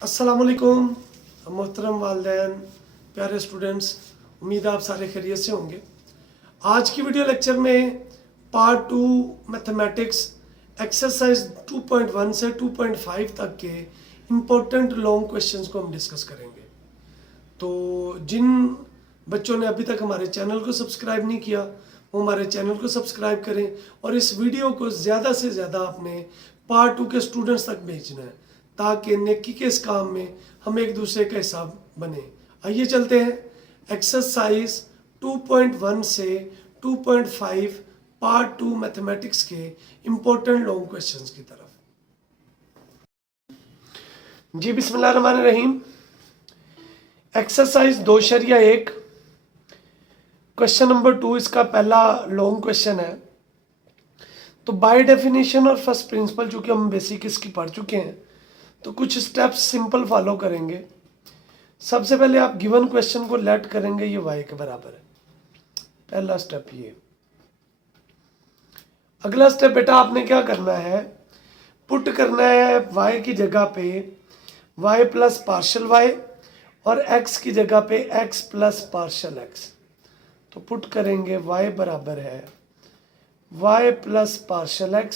अस्सलामुअलैकुम मोहतरम वालिदैन, प्यारे स्टूडेंट्स, उम्मीद है आप सारे खैरियत से होंगे। आज की वीडियो लेक्चर में पार्ट 2 मैथमेटिक्स एक्सरसाइज 2.1 से 2.5 तक के इम्पोर्टेंट लॉन्ग क्वेश्चंस को हम डिस्कस करेंगे। तो जिन बच्चों ने अभी तक हमारे चैनल को सब्सक्राइब नहीं किया वो हमारे चैनल को सब्सक्राइब करें और इस वीडियो को ज़्यादा से ज़्यादा अपने पार्ट 2 के स्टूडेंट्स तक भेजना है ताकि नेकी के इस काम में हम एक दूसरे का हिसाब बने। आइए चलते हैं एक्सरसाइज 2.1 से 2.5 पार्ट 2 मैथमेटिक्स के इम्पोर्टेंट लॉन्ग क्वेश्चंस की तरफ। जी बिस्मिल्लाहिर्रहमानिर्रहीम। एक्सरसाइज 2.1 क्वेश्चन नंबर 2 इसका पहला लॉन्ग क्वेश्चन है। तो बाय डेफिनेशन और फर्स्ट प्रिंसिपल चूंकि हम बेसिक इसकी पढ़ चुके हैं तो कुछ स्टेप्स सिंपल फॉलो करेंगे। सबसे पहले आप गिवन क्वेश्चन को लेट करेंगे ये y के बराबर है, पहला स्टेप ये। अगला स्टेप बेटा आपने क्या करना है, पुट करना है y की जगह पे y प्लस पार्शल y और x की जगह पे x प्लस पार्शल x। तो पुट करेंगे y बराबर है y plus partial x,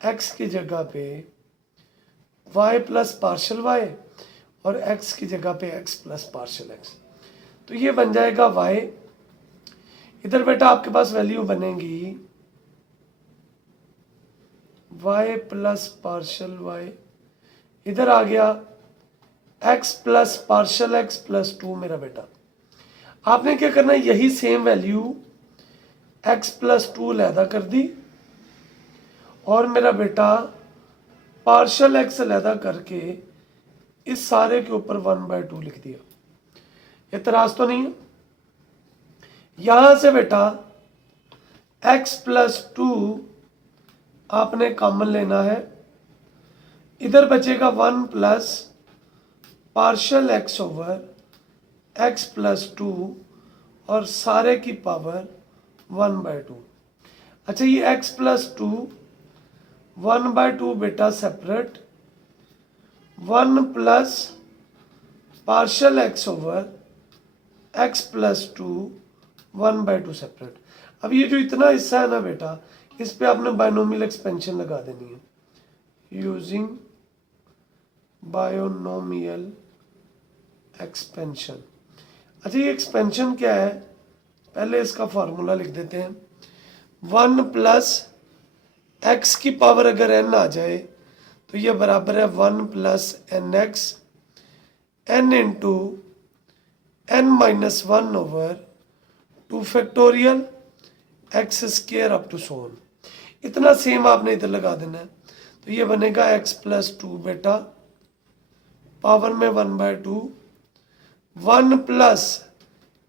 x की जगह पे y प्लस पार्शल y और x की जगह पे x प्लस पार्शल x। तो ये बन जाएगा y। इधर बेटा आपके पास वैल्यू बनेगी y प्लस पार्शल y, इधर आ गया x plus partial x plus 2। मेरा बेटा आपने क्या करना है, यही सेम वैल्यू x प्लस 2 अलहदा कर दी और मेरा बेटा पार्शल x अलहदा करके इस सारे के ऊपर 1/2 लिख दिया। एतराज तो नहीं है। यहां से बेटा x प्लस 2 आपने कॉमन लेना है, इधर बचेगा 1 plus partial x over x plus 2 और सारे की पावर 1/2। अच्छा ये x प्लस 2 1/2 बेटा separate, 1 plus partial x over x plus 2 1/2 separate. अब ये जो इतना हिस्सा है ना बेटा, इस पे आपने बायनोमियल एक्सपेंशन लगा देनी है यूजिंग बायनोमियल एक्सपेंशन। अच्छा ये एक्सपेंशन क्या है, पहले इसका फॉर्मूला लिख देते हैं। 1 प्लस x की पावर अगर n आ जाए तो ये बराबर है 1 plus n x n into n minus 1 over 2 factorial x square up to so on. इतना सेम आपने इधर लगा देना है। तो ये बनेगा x प्लस 2 बेटा पावर में 1/2, 1 प्लस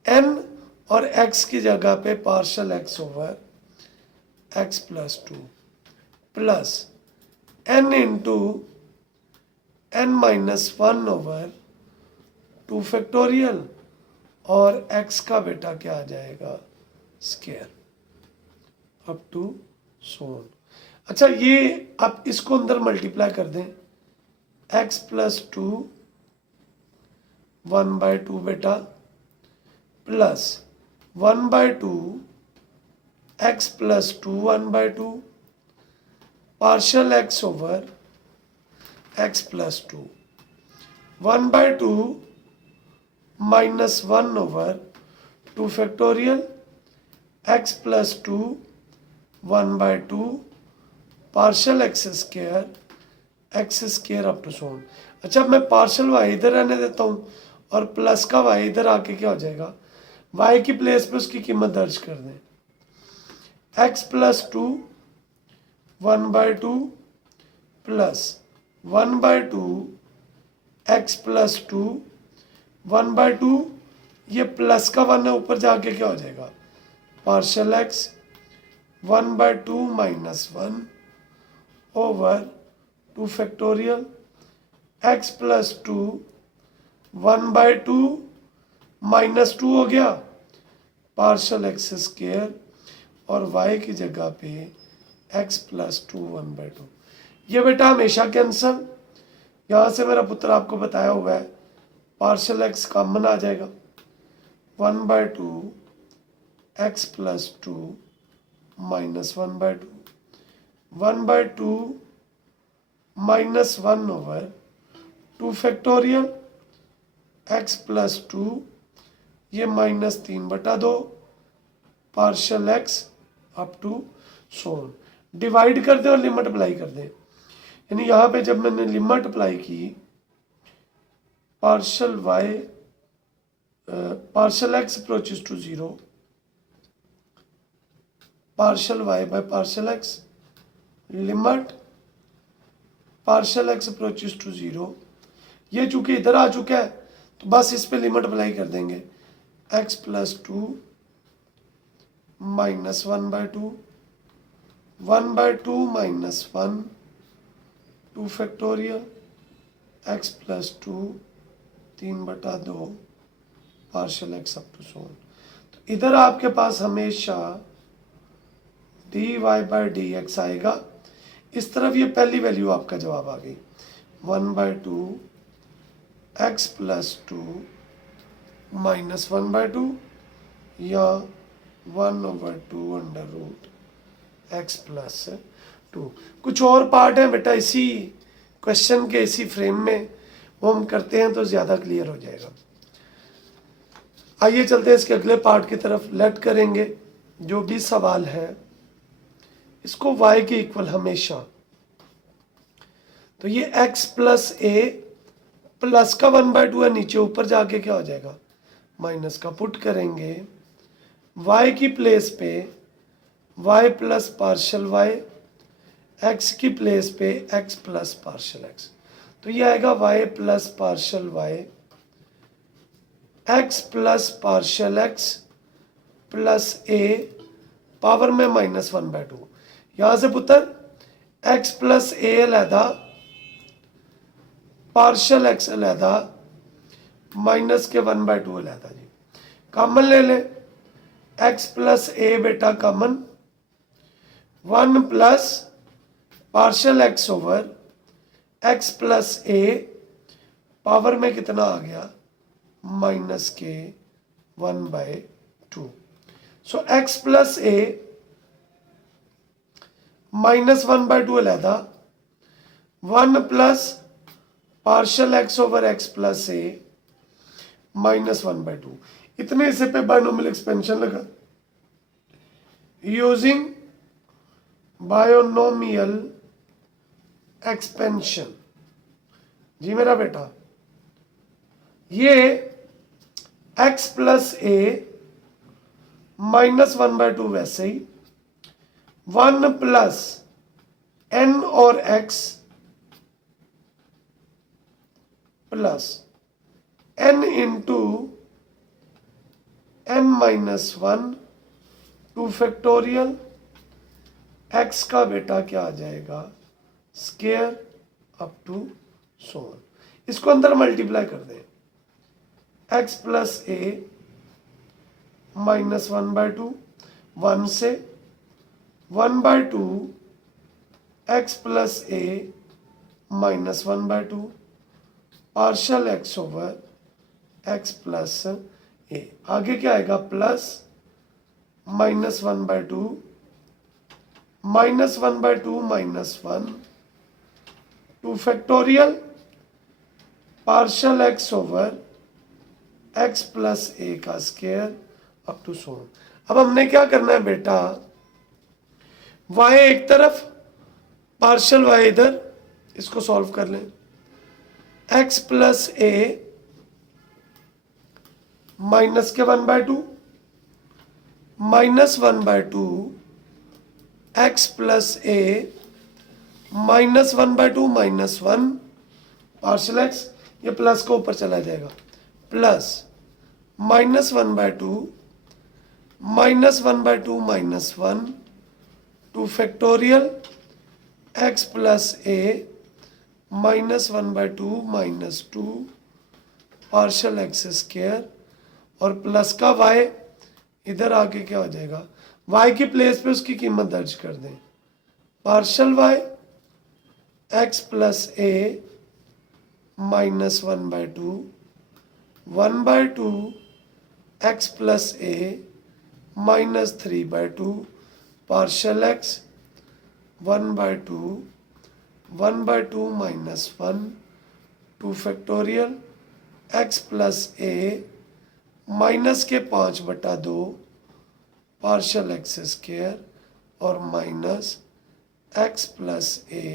n और x की जगह पे partial x over x plus 2 plus n into n minus 1 over 2 factorial और x का बेटा क्या आ जाएगा square up to so on. अच्छा ये आप इसको अंदर मल्टीप्लाई कर दें, x प्लस 2 1/2 बेटा plus 1/2 x plus 2 1/2 partial x over x plus 2 1/2 minus 1 over 2 factorial x plus 2 1/2 partial x square up to so on. अच्छा मैं पार्शल y इधर रहने देता हूँ और प्लस का y इधर आके क्या हो जाएगा, y की प्लेस पे उसकी कीमत दर्ज कर दें। x plus 2 1/2 plus 1/2 x plus 2 1/2, ये प्लस का 1 है ऊपर जाके क्या हो जाएगा partial x 1/2 minus 1 over 2 factorial x plus 2 1/2 minus 2 हो गया पार्शल x स्क्वायर और y की जगह पे x प्लस 2 1/2। ये बेटा हमेशा कैंसल, यहाँ से मेरा पुत्र आपको बताया हुआ है पार्शल एक्स कॉमन आ जाएगा, 1/2 x plus 2 minus 1/2, 1/2 minus 1 over 2 factorial x plus 2, ये minus 3/2 partial x up to so on. Divide कर दें और लिमिट अप्लाई कर दें, यानी यहाँ पे जब मैंने लिमिट अप्लाई की partial y partial x approaches to 0, partial y by partial x, limit partial x approaches to 0, ये चूंकि इधर आ चुका है तो बस इस पे लिमिट अप्लाई कर देंगे, x plus 2 minus 1/2, 1/2 minus 1 2 factorial x plus 2 3/2 partial x up to so on. तो इधर आपके पास हमेशा dy बाई डी एक्स आएगा, इस तरफ ये पहली वैल्यू आपका जवाब आ गई 1/2 एक्स प्लस 2 माइनस 1/2 या 1/2 अंडर रूट एक्स प्लस 2। कुछ और पार्ट है बेटा इसी क्वेश्चन के इसी फ्रेम में, वो हम करते हैं तो ज़्यादा क्लियर हो जाएगा। आइए चलते हैं इसके अगले पार्ट की तरफ। लेट करेंगे जो भी सवाल है इसको y के इक्वल हमेशा, तो ये x प्लस ए प्लस का 1/2 है, नीचे ऊपर जाके क्या हो जाएगा माइनस का, पुट करेंगे y की प्लेस पे y plus partial y, x की प्लेस पे x प्लस पार्शल x, तो ये आएगा y plus partial y x plus partial x plus a power में माइनस 1/2। यहाँ से पुत्र x प्लस a अलहदा पार्शल x अलहदा माइनस के 1/2 अलहदा जी, कॉमन ले लें x प्लस a बेटा common, 1 plus partial x over x plus a power में कितना आ गया माइनस के 1/2। सो x प्लस a माइनस 1/2 अलहदा, 1 plus partial x over x plus a minus 1/2, इतने हिस्से पे बायनोमियल एक्सपेंशन लगा यूजिंग बायोनोमियल एक्सपेंशन। जी मेरा बेटा, ये x प्लस a माइनस 1/2 वैसे ही, 1 प्लस n और x plus n into n minus 1 2 factorial x का बेटा क्या आ जाएगा स्क्वायर अप टू सोन। इसको अंदर मल्टीप्लाई कर दें, x प्लस a माइनस 1/2, 1 से 1/2 x plus a minus 1/2 partial x over x plus a, आगे क्या आएगा plus minus 1/2 minus 1/2 minus 1 2 factorial partial x over x plus a का स्क्वायर अप टू सोन। अब हमने क्या करना है बेटा, y एक तरफ पार्शल y इधर, इसको सॉल्व कर लें, x प्लस a माइनस के 1/2 minus 1/2 x plus a minus 1/2 minus 1 partial x, ये प्लस को ऊपर चला जाएगा, plus minus 1/2 minus 1/2 minus 1 2 factorial x plus a minus 1/2 minus 2 partial x square, और प्लस का y इधर आके क्या हो जाएगा, y की प्लेस पे उसकी कीमत दर्ज कर दें, partial y x plus a minus 1/2 1/2 x plus a minus 3/2 partial x 1/2 1/2 minus 1 2 factorial x plus a minus के 5/2 पार्शल एक्स स्क्वायर और minus x plus a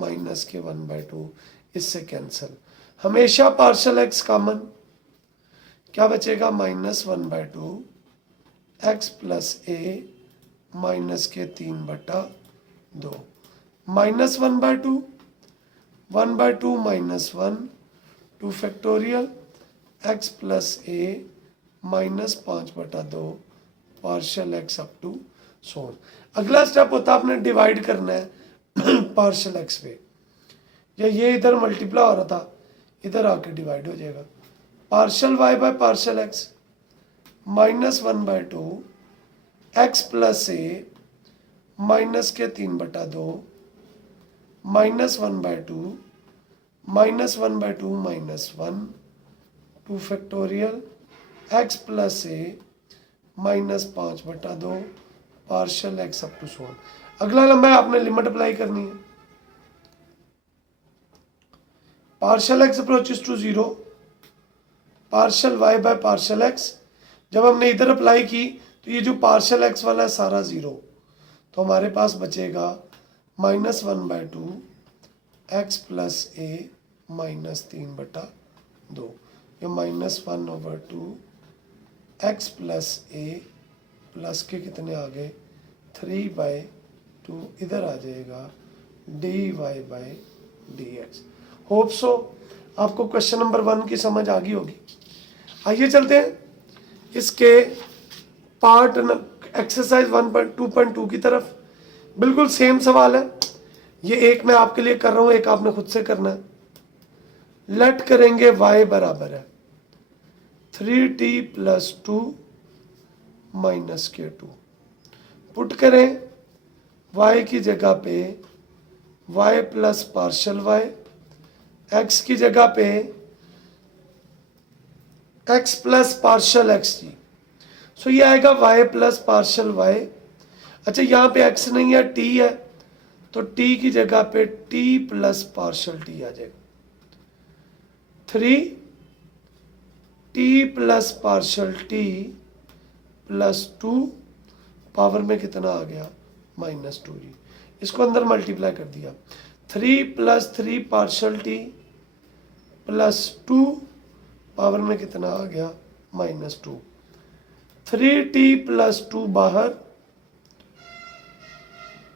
minus के 1/2 इससे कैंसिल। हमेशा पार्शल एक्स कॉमन, क्या बचेगा minus 1/2 x plus a minus के 3/2 minus 1/2 1/2 minus 1 2 factorial x plus a minus 5/2 partial x up to सोन। अगला step होता है आपने डिवाइड करना है पार्शल एक्स पे, या ये इधर मल्टीप्लाई हो रहा था इधर आके डिवाइड हो जाएगा। Partial y by partial x minus 1/2 x plus a minus के 3/2 minus 1/2 minus 1/2 minus 1 2 factorial x plus a minus 5/2 partial x up to सोन। अगला लंबा है आपने लिमिट अप्लाई करनी है। Partial x approaches to 0 partial y by partial x, जब हमने इधर अप्लाई की तो ये जो पार्शल एक्स वाला है सारा 0, तो हमारे पास बचेगा minus 1/2 x plus a minus 3/2, ये माइनस 1/2 एक्स प्लस ए प्लस के कितने आ गए 3/2 इधर आ जाएगा dy by d x. Hope so आपको क्वेश्चन नंबर 1 की समझ आ गई होगी। आइए चलते हैं इसके पार्ट एक्सरसाइज 1.2.2 की तरफ। बिल्कुल सेम सवाल है, ये एक मैं आपके लिए कर रहा हूं, एक आपने खुद से करना है। लेट करेंगे y बराबर है 3t प्लस 2 माइनस के 2। पुट करें y की जगह पे y plus partial y, x की जगह पे x प्लस पार्शल x जी। सो ये आएगा y प्लस पार्शल y। अच्छा यहाँ पे x नहीं है t है, तो t की जगह पे t प्लस पार्शल t आ जाएगा। 3t plus partial t plus 2 power में कितना आ गया -2 जी। इसको अंदर मल्टीप्लाई कर दिया। 3 plus 3 partial t plus 2 power में कितना आ गया -2। 3t प्लस 2 बाहर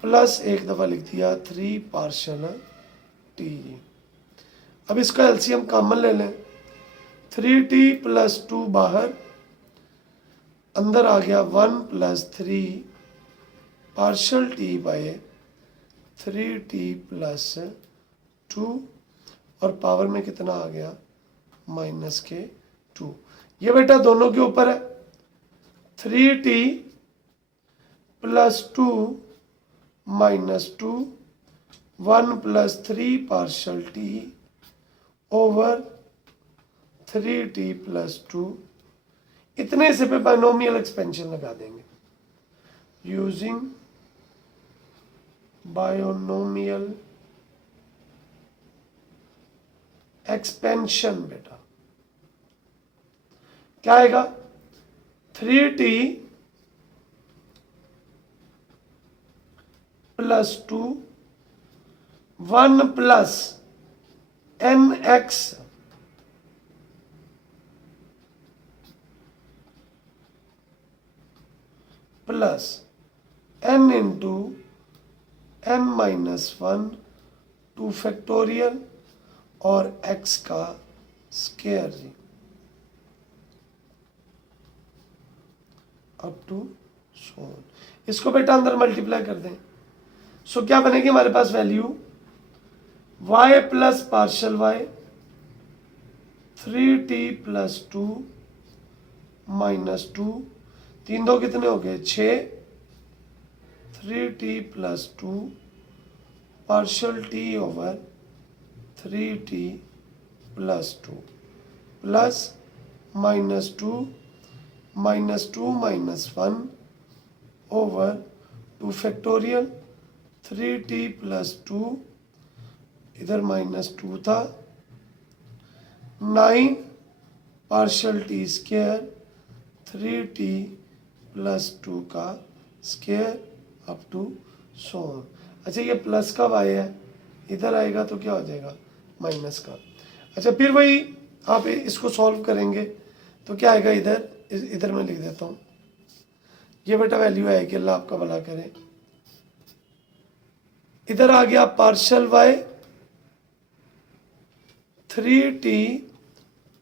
प्लस एक दफा लिख दिया 3 पार्शल t। अब इसका एलसीएम कॉमन ले लें। 3t प्लस 2 बाहर, अंदर आ गया 1 plus 3 partial t by 3t plus 2 और पावर में कितना आ गया -2। ये बेटा दोनों के ऊपर है। 3t plus 2 -2 1 plus 3 partial t over 3t plus 2। इतने से पे बायनोमियल एक्सपेंशन लगा देंगे यूजिंग बायनोमियल एक्सपेंशन। बेटा क्या आएगा 3t plus 2 1 plus nx plus n into n minus 1 2 factorial और x का स्क्वायर जी अप टू सोन। इसको बेटा अंदर मल्टीप्लाई कर दें। सो क्या बनेगी हमारे पास value y plus partial y 3t plus 2 -2 3 2 कितने हो गए 6 3t plus 2 partial t over 3t plus 2 plus -2 -2 -1 over 2 factorial 3t plus 2, इधर -2 था, 9 partial T square 3t plus 2 का square up to so on. अच्छा ये प्लस का y है, इधर आएगा तो क्या हो जाएगा माइनस का। अच्छा फिर वही आप इसको सॉल्व करेंगे तो क्या आएगा, इधर मैं लिख देता हूँ, ये बेटा वैल्यू है कि अल्लाह आपका भला करे। इधर आ गया partial y 3t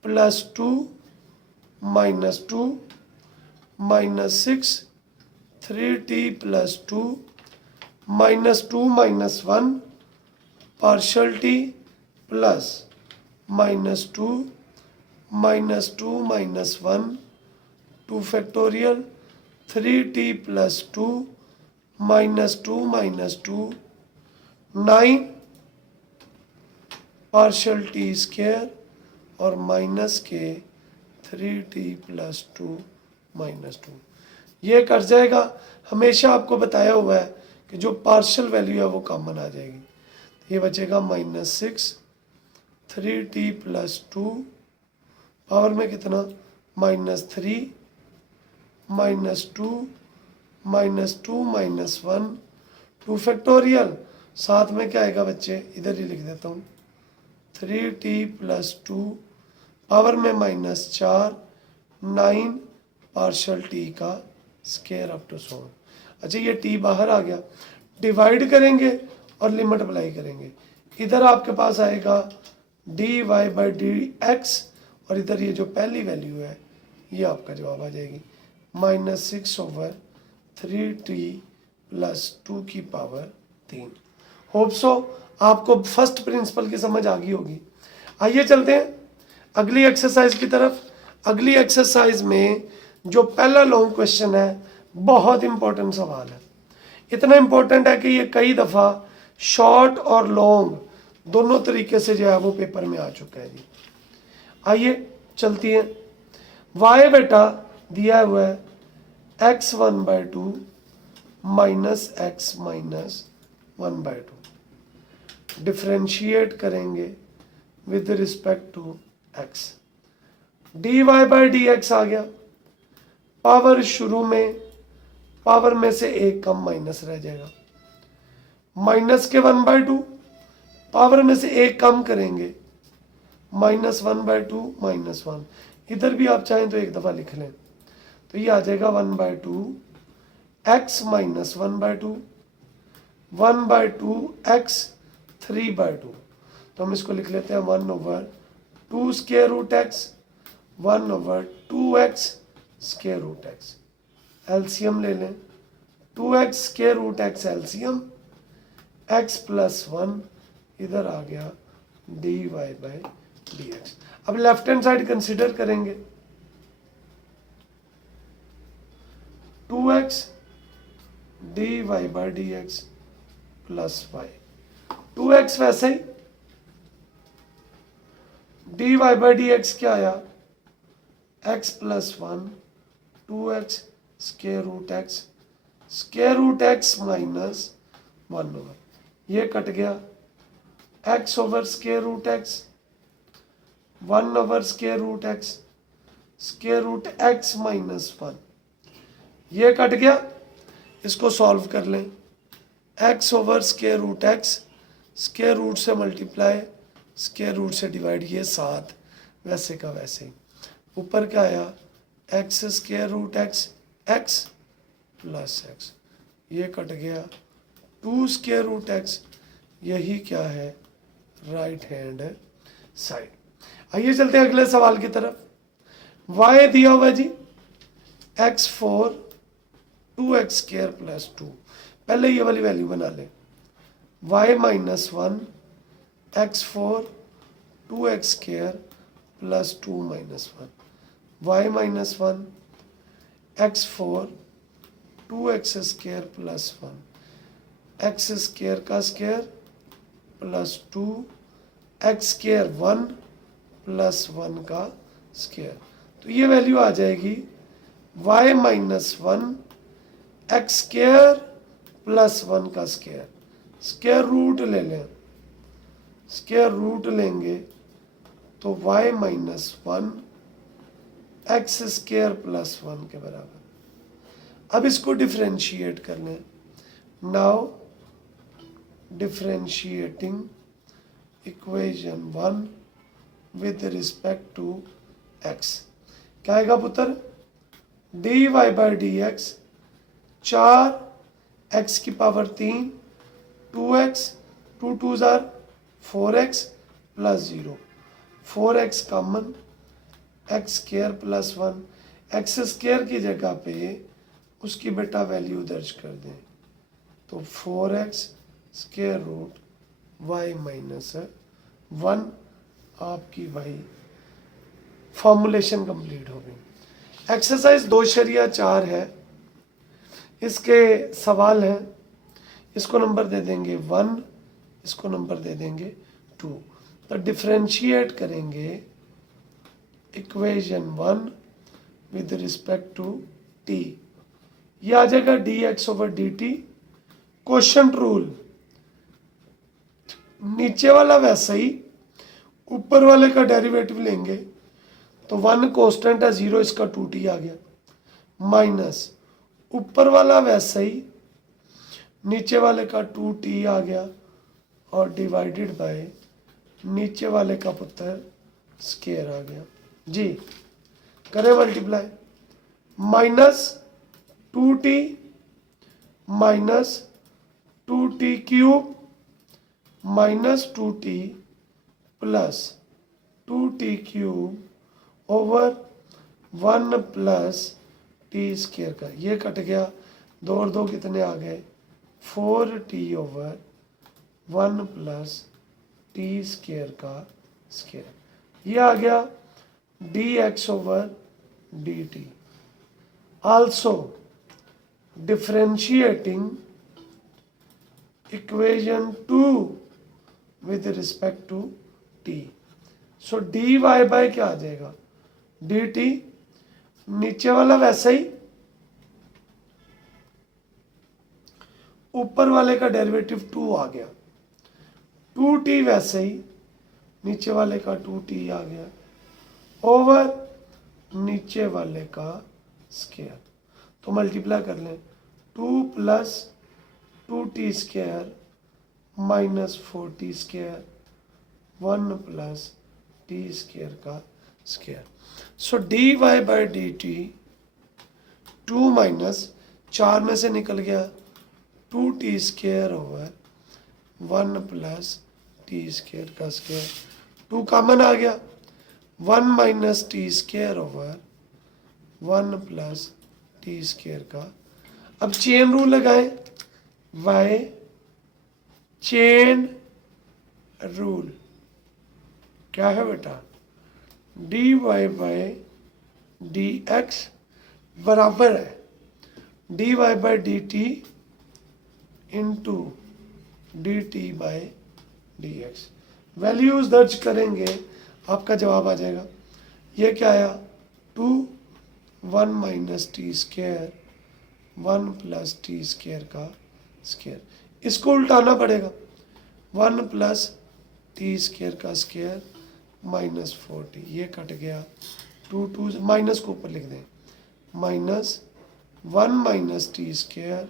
plus 2 -2 -6 3t plus 2 -2 -1 partial t plus -2 -2 -1 2 factorial 3t plus 2 -2 -2 9 partial T square और माइनस के 3t प्लस 2 -2। ये कट जाएगा। हमेशा आपको बताया हुआ है कि जो पार्शल वैल्यू है वो कॉमन आ जाएगी। ये बचेगा -6 3t प्लस 2 पावर में कितना -3 -2 -2 -1 2 फैक्टोरियल, साथ में क्या आएगा बच्चे, इधर ही लिख देता हूँ 3t प्लस 2 पावर में -4 9 पार्शल टी का स्क्वायर अप टू सो। अच्छा ये t बाहर आ गया, डिवाइड करेंगे और लिमिट अप्लाई करेंगे। इधर आपके पास आएगा dy/dx और इधर ये जो पहली वैल्यू है ये आपका जवाब आ जाएगी -6 ओवर 3t प्लस 2 की पावर 3। होप सो आपको फर्स्ट प्रिंसिपल की समझ आ गई होगी। आइए चलते हैं अगली एक्सरसाइज की तरफ। अगली एक्सरसाइज में जो पहला लॉन्ग क्वेश्चन है बहुत इंपॉर्टेंट सवाल है। इतना इंपॉर्टेंट है कि ये कई दफ़ा शॉर्ट और लॉन्ग दोनों तरीके से जो है वो पेपर में आ चुका है जी। आइए चलती है। y बेटा दिया हुआ है x1/2 minus x minus 1/2। Differentiate करेंगे with respect to x। dy/dx आ गया, पावर शुरू में पावर में से एक कम माइनस रह जाएगा, माइनस के 1/2 पावर में से एक कम करेंगे -1/2 -1। इधर भी आप चाहें तो एक दफ़ा लिख लें तो ये आ जाएगा 1/2 x माइनस 1/2 1/2 x 3/2। तो हम इसको लिख लेते हैं 1/2 square root x 1/2x square root x। LCM ले लें, 2x square root x LCM, x plus 1 इधर आ गया dy/dx। अब लेफ्ट हैंड साइड कंसिडर करेंगे, 2x dy/dx plus y, 2x वैसे ही, dy/dx क्या आया x plus 1 2x square root x minus 1 over, ये कट गया x over square root x 1 over square root x minus 1, ये कट गया। इसको सॉल्व कर लें, x over square root x square root से मल्टीप्लाई स्क्वायर रूट से divide, ये 7 वैसे का वैसे ही। ऊपर क्या आया x square root x plus x, ये कट गया 2 स्क्वायर रूट x, यही क्या है राइट हैंड साइड। आइए चलते हैं अगले सवाल की तरफ। y दिया हुआ है जी x4 2x स्क्वायर प्लस 2, पहले ये वाली वैल्यू बना लें, y minus 1 x4 2x square plus 2 minus 1, y minus 1 x4 2x square plus 1 x square का square plus 2 x square 1 plus 1 का स्क्वायर। तो ये वैल्यू आ जाएगी y minus 1 x square plus 1 का स्क्वायर। स्क्वायर रूट ले लें, स्क्वायर रूट लेंगे तो y minus 1 x square plus 1 के बराबर। अब इसको डिफ्रेंशिएट कर लें। Now differentiating equation 1 with respect to x, क्या आएगा पुत्र? D y by d x 4 x की पावर 3 2x 2 2 जार 4x plus 0 4x common x square plus 1 x square की जगह पे उसकी बेटा वैल्यू दर्ज कर दें तो 4x square root y minus 1 आपकी y फॉर्मुलेशन कंप्लीट हो गई। एक्सरसाइज 2.4 है, इसके सवाल हैं। इसको नंबर दे देंगे 1, इसको नंबर दे देंगे 2। तो डिफ्रेंशिएट करेंगे equation 1 with respect to t। ये आ जाएगा dx over dt। Quotient rule, नीचे वाला वैसा ही, ऊपर वाले का डेरिवेटिव लेंगे तो 1 कांस्टेंट है 0, इसका 2t आ गया, माइनस ऊपर वाला वैसा ही, नीचे वाले का 2t आ गया और डिवाइडेड बाय नीचे वाले का पुत्र स्क्वायर आ गया जी। करें multiply, minus 2t minus 2t cube minus 2t plus 2t cube over 1 plus t square का, ये कट गया, 2 और 2 कितने आ गए 4t over 1 plus t square का स्क्वायर। ये आ गया dx over dt। Also differentiating equation 2 with respect to t। So dy by क्या आ जाएगा dt, नीचे वाला वैसा ही, ऊपर वाले का डेरिवेटिव 2 आ गया, 2t वैसे ही, नीचे वाले का 2t आ गया ओवर नीचे वाले का स्क्वायर। तो मल्टीप्लाई कर लें 2 plus 2t square minus 4t square 1 plus t square का square. So d y by d t 2 minus 4 में से निकल गया 2t square over 1 plus t square का स्क्वायर, 2 कॉमन आ गया, 1 minus t square over 1 plus t square का। अब चेन रूल लगाएं, वाई चेन रूल क्या है बेटा, d y by d x बराबर है d y by d t into d t by d x. Values दर्ज करेंगे आपका जवाब आ जाएगा। ये क्या आया 2 1 minus t square 1 plus t square का स्क्वायर, इसको उल्टाना पड़ेगा 1 प्लस टी स्क्वायर का स्क्वायर माइनस 4t, ये कट गया 2 2 माइनस को ऊपर लिख दें, minus 1 minus t square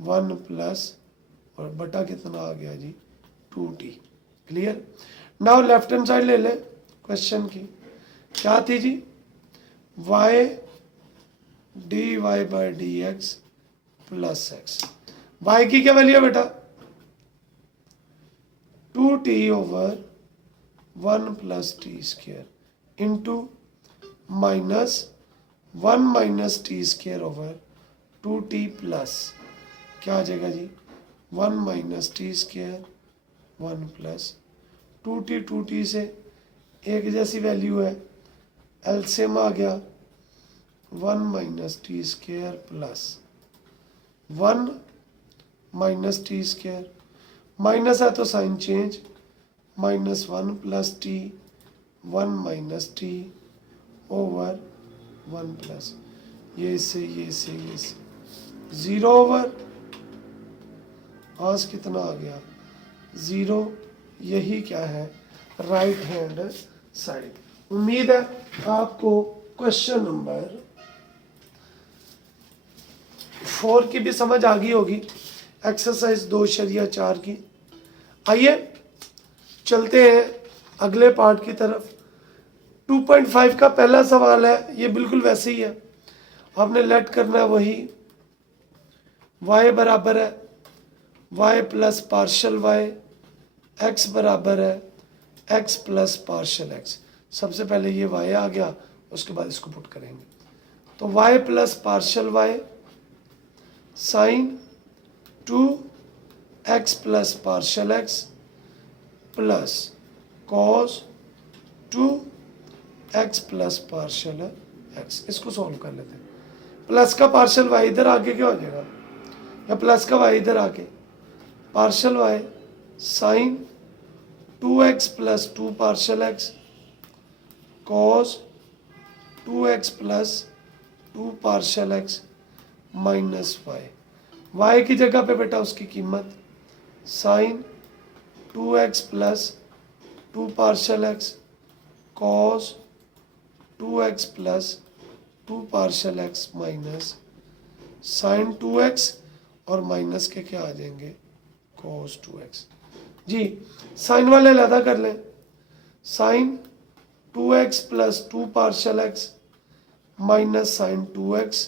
1 plus और बटा कितना आ गया जी 2t। Clear. Now left hand side ले लें क्वेश्चन की, क्या थी जी y d y by d x plus x. Y की क्या वैल्यू है बेटा 2t over 1 plus t square into minus 1 minus t square over 2t plus क्या आ जाएगा जी 1 minus t square 1 plus 2t से एक जैसी वैल्यू है, एलसीएम आ गया 1 minus t square plus 1 minus t square, minus है तो sign change, -1 plus t 1 minus t over 1 plus ये से 0 ओवर आज कितना आ गया 0। यही क्या है राइट हैंड साइड। उम्मीद है आपको क्वेश्चन नंबर 4 की भी समझ आ गई होगी, एक्सरसाइज 2.4 की। आइए चलते हैं अगले पार्ट की तरफ। 2.5 का पहला सवाल है, ये बिल्कुल वैसे ही है, आपने लेट करना है वही। y बराबर है y plus partial y, x बराबर है x प्लस पार्शल x। सबसे पहले ये y आ गया, उसके बाद इसको पुट करेंगे। तो y plus partial y sine 2x plus partial x plus cos 2x plus partial x। इसको सॉल्व कर लेते हैं। प्लस का पार्शल y इधर आके क्या हो जाएगा, या प्लस का y इधर आके partial y sine 2x plus 2 partial x cos 2x plus 2 partial x minus y की जगह पे बेटा उसकी कीमत sine 2x plus 2 partial x cos 2x plus 2 partial x minus sine 2x और माइनस के क्या आ जाएंगे कॉस 2x। जी साइन वाले अलग कर लें, sine 2x plus 2 partial x minus sine 2x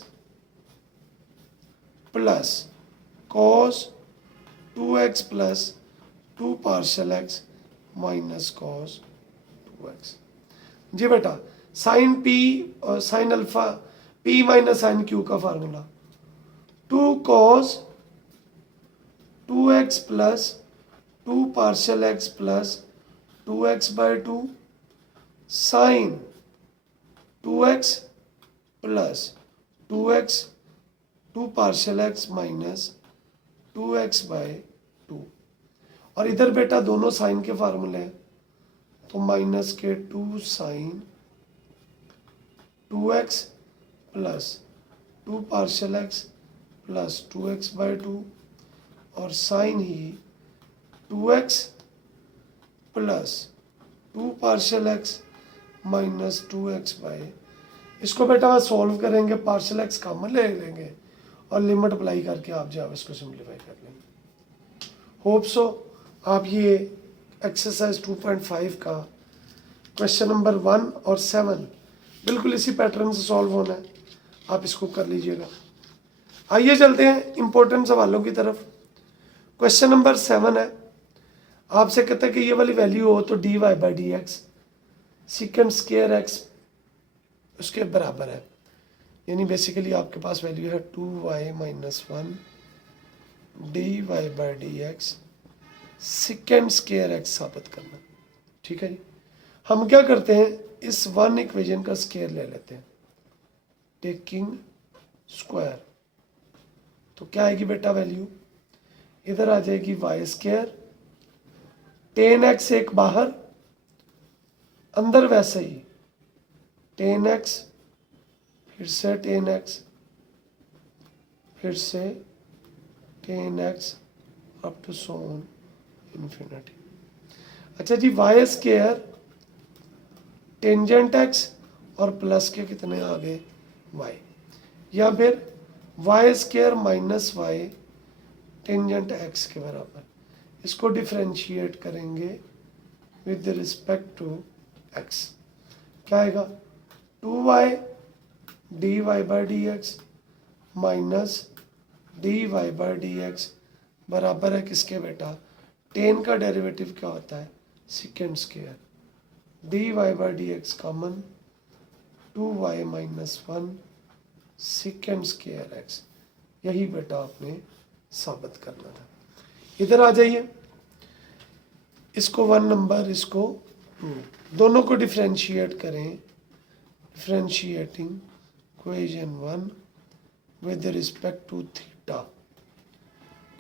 plus cos 2x plus 2 partial x minus cos 2x। जी बेटा साइन p और sine alpha p minus sine q का formula 2 cos 2x plus 2 partial x plus 2x by 2 sine 2x plus 2x 2 partial x minus 2x by 2। और इधर बेटा दोनों sign के फार्मूले हैं, तो माइनस के 2 sine 2x plus 2 partial x plus 2x by 2 और साइन ही 2x plus 2 partial x minus 2x by. इसको बेटा सॉल्व करेंगे, पार्शल x कॉमन ले लेंगे और लिमिट अप्लाई करके आप जो इसको सिंप्लीफाई कर लेंगे। होप सो आप ये एक्सरसाइज 2.5 का क्वेश्चन नंबर 1 और 7 बिल्कुल इसी पैटर्न से सॉल्व होना है, आप इसको कर लीजिएगा। आइए चलते हैं इंपॉर्टेंट सवालों की तरफ। क्वेश्चन नंबर 7 है, आपसे कहता है कि ये वाली वैल्यू हो तो dy by d x secant square x उसके बराबर है। यानी बेसिकली आपके पास वैल्यू है 2y minus 1 dy by d x secant square x साबित करना। ठीक है जी, हम क्या करते हैं इस 1 इक्वेशन का स्केयर ले लेते हैं, टेकिंग स्क्वायर। तो क्या आएगी बेटा वैल्यू, इधर आ जाएगी वाई स्केयर, 10x एक बाहर, अंदर वैसे ही 10x फिर से 10x फिर से 10x up to so on infinity. अच्छा जी, वाई स्केयर टेंजेंट x और प्लस के कितने आ गए y, या फिर y square minus y tangent x के बराबर। इसको डिफरेंशिएट करेंगे विद रिस्पेक्ट टू x, क्या आएगा 2y dy by d x minus dy by d x बराबर है किसके बेटा, 10 का डेरिवेटिव क्या होता है second square, dy by d x common 2y minus 1 second square x। यही बेटा आपने साबित करना था। इधर आ जाइए, इसको 1 नंबर, इसको 2, दोनों को डिफरेंशिएट करें, differentiating equation 1 with respect to theta,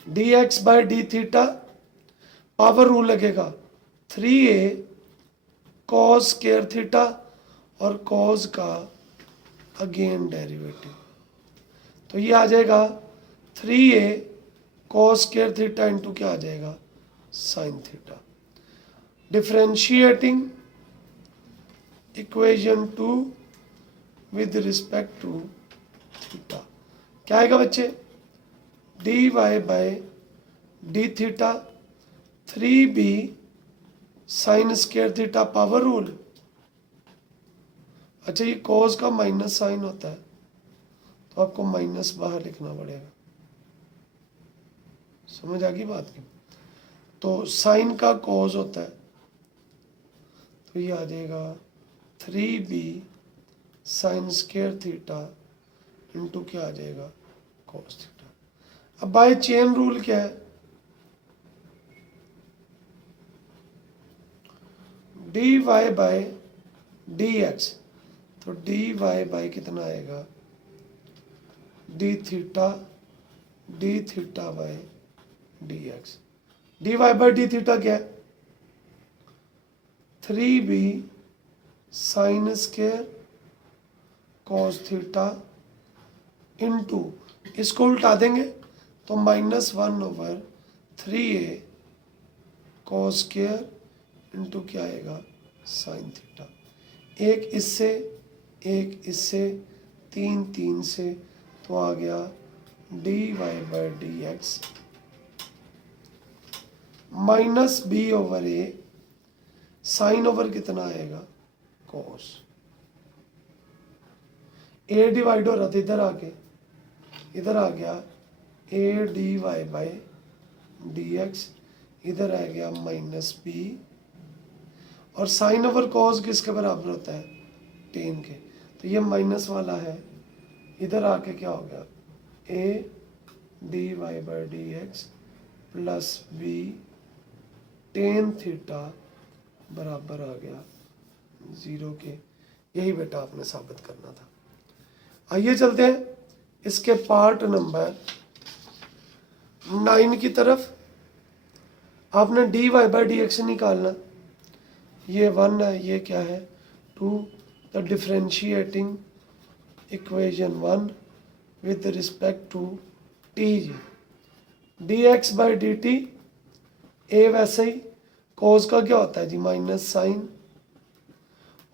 dx by d theta power rule लगेगा 3a कॉस स्क्वायर थीटा और कॉस का अगेन डेरिवेटिव, तो ये आ जाएगा 3a cos square theta into क्या आ जाएगा sine theta. Differentiating equation 2 with respect to theta क्या आएगा बच्चे, dy by d theta 3b sine square theta power rule. अच्छा ये कॉस का माइनस साइन होता है तो आपको माइनस बाहर लिखना पड़ेगा, समझ आ गई बात की। तो साइन का कॉस होता है तो ये आ जाएगा 3b sine square theta into क्या आ जाएगा कॉस थीटा। अब बाय चेन रूल क्या है, dy बाय dx, तो dy बाय कितना आएगा d theta by dx। dy by d theta क्या है 3b sine square cos theta into, इसको उल्टा देंगे तो -1/3a कॉस स्क्वायर इंटू क्या आएगा साइन थीटा। एक इससे 3 से, तो आ गया dy by dx minus b/a sine over कितना आएगा कॉस। a डिवाइड हो रहा था इधर आ गया a dy बाय dx, इधर आ गया माइनस b, और साइन ओवर कॉस किसके बराबर होता है टेन के, तो ये माइनस वाला है, इधर आके क्या हो गया a dy by dx plus b tan theta बराबर आ गया 0 के। यही बेटा आपने साबित करना था। आइए चलते हैं इसके पार्ट नंबर 9 की तरफ। आपने dy बाय dx निकालना, ये 1 है, ये क्या है 2, the differentiating equation 1 with respect to t जी। dx बाय dt a वैसे ही, cos का क्या होता है जी माइनस साइन,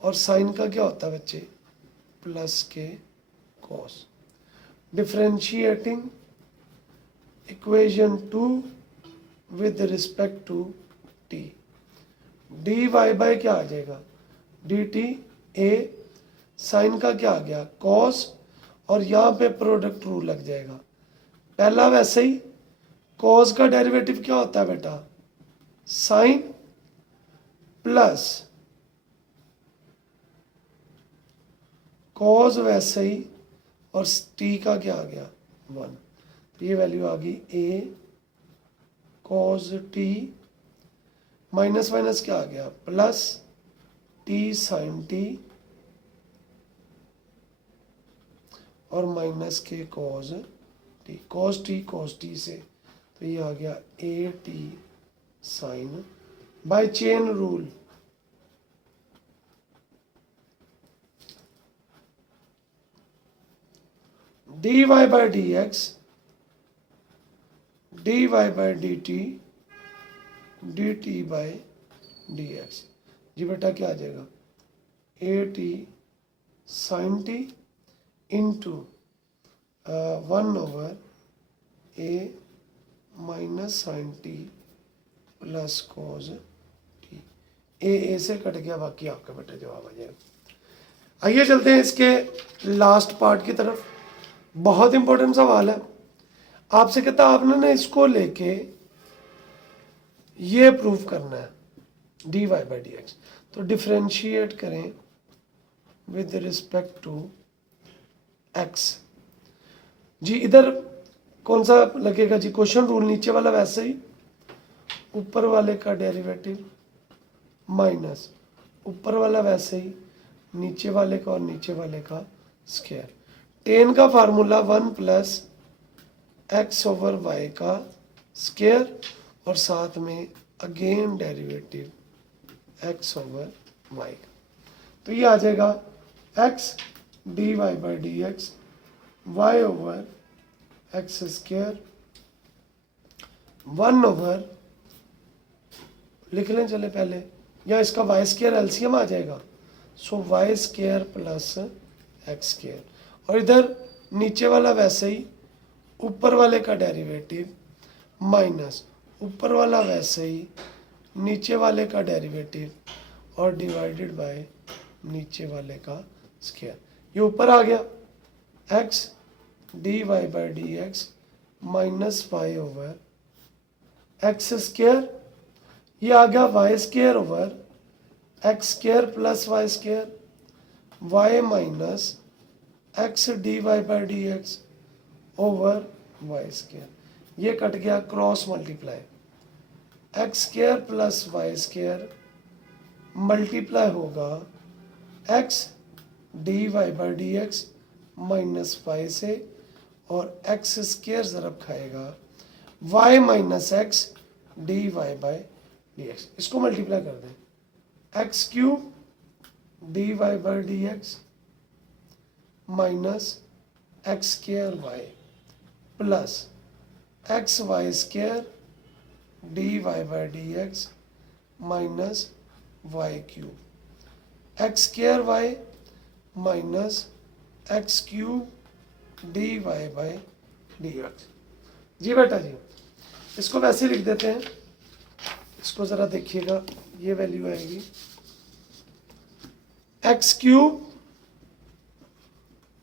और साइन का क्या होता है बच्चे प्लस के cos। Differentiating equation 2 with respect to t, dy by क्या आ जाएगा dt a, साइन का क्या आ गया cos, और यहाँ पे प्रोडक्ट रूल लग जाएगा। पहला वैसे ही, cos का डेरिवेटिव क्या होता है बेटा साइन प्लस cos वैसे ही, और t का क्या आ गया 1, तो ये वैल्यू आ गई a cos t, minus minus क्या आ गया प्लस t साइन t, और माइनस के cos t से, तो ये आ गया a t sine by chain rule. dy by dx dy by dt dt by dx जी बेटा क्या आ जाएगा a t sine t into 1/a minus sine t plus cos t। A से कट गया, बाकी आपका बेटा जवाब आ जाएगा। आइए चलते हैं इसके लास्ट पार्ट की तरफ। बहुत इंपॉर्टेंट सवाल है, आपसे कहता है आपने ना इसको लेके ये प्रूव करना है dy बाय dx, तो डिफरेंशिएट करें विद रिस्पेक्ट टू x जी। इधर कौन सा लगेगा जी क्वेश्चन रूल, नीचे वाला वैसे ही, ऊपर वाले का डेरिवेटिव माइनस ऊपर वाला वैसे ही, नीचे वाले का और नीचे वाले का स्क्वायर। टेन का formula 1 plus x over y का स्क्वायर, और साथ में again derivative x over y का। तो ये आ जाएगा x d y by d x y over x square 1 over, लिख लें चले पहले, या इसका वाई स्क्र एलसीएम आ जाएगा, सो वाई स्क्र प्लस एक्स स्क्र, और इधर नीचे वाला वैसे ही ऊपर वाले का डेरिवेटिव माइनस ऊपर वाला वैसे ही नीचे वाले का डेरिवेटिव और डिवाइडेड बाय नीचे वाले का स्क्वायर। ये ऊपर आ गया x d y by d x minus y over x square, ये आ गया y square over x square plus y square y minus x d y by d x over y square. ये cut गया, cross multiply, x square plus y square multiply होगा x d y by d x minus y से, और x square ज़रब खाएगा y minus x d y by d x. इसको multiply कर दें, x cube d y by d x minus x square y plus x y square d y by d x minus y cube x square y minus x cube d y by d x. जी बेटा जी, इसको वैसे लिख देते हैं, इसको ज़रा देखिएगा, ये वैल्यू आएगी x cube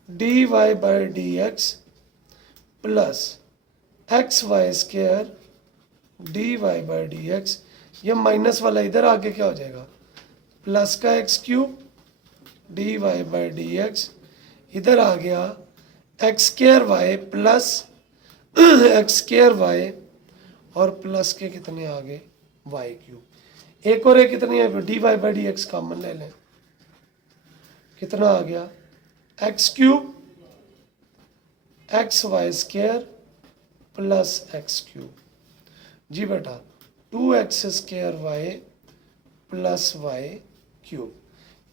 d y by d x plus x y square d y by d x, ये माइनस वाला इधर आके क्या हो जाएगा, प्लस का x cube d y by d x, इधर आ गया x square y plus x square y, और प्लस के कितने आ गए वाई क्यूब, एक और एक कितनी है d y by d x common ले लें, कितना आ गया x cube x y square plus x cube. जी बेटा 2x square y plus y cube,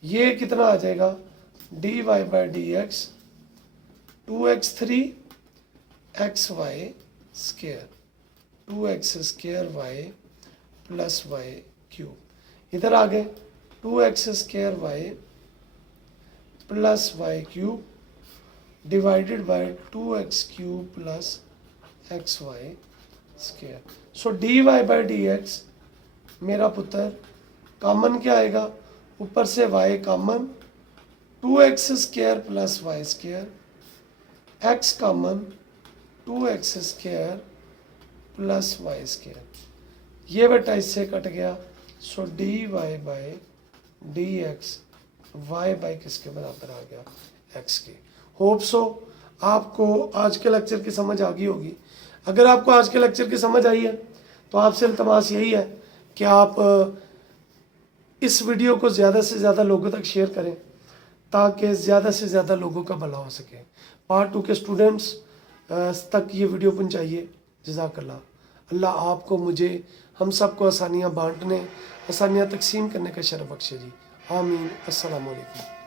ये कितना आ जाएगा d y by d x 2x3 x y square 2x square y plus y cube, इधर आ गए 2x square y plus y cube divided by 2x cube plus x y square. So d y by d x मेरा पुत्र common क्या आएगा, ऊपर से y common 2x square plus y square, x common 2x square plus y square, ये बेटा इससे cut गया। So d y by d x y by किसके बराबर आ गया, x के। होप सो आपको आज के लेक्चर की समझ आ गई होगी। अगर आपको आज के लेक्चर की समझ आई है तो आपसे इल्तमास यही है कि आप इस वीडियो को ज़्यादा से ज़्यादा लोगों तक शेयर करें ताकि ज़्यादा से ज़्यादा लोगों का भला हो सके। पार्ट 2 के स्टूडेंट्स तक ये वीडियो पहुंचाइए। जज़ाकल्लाह। अल्लाह आपको, मुझे, हम सबको आसानियाँ बांटने, आसानियाँ तकसीम करने का शरफ बख्शे जी। आमीन। अस्सलामु अलैकुम।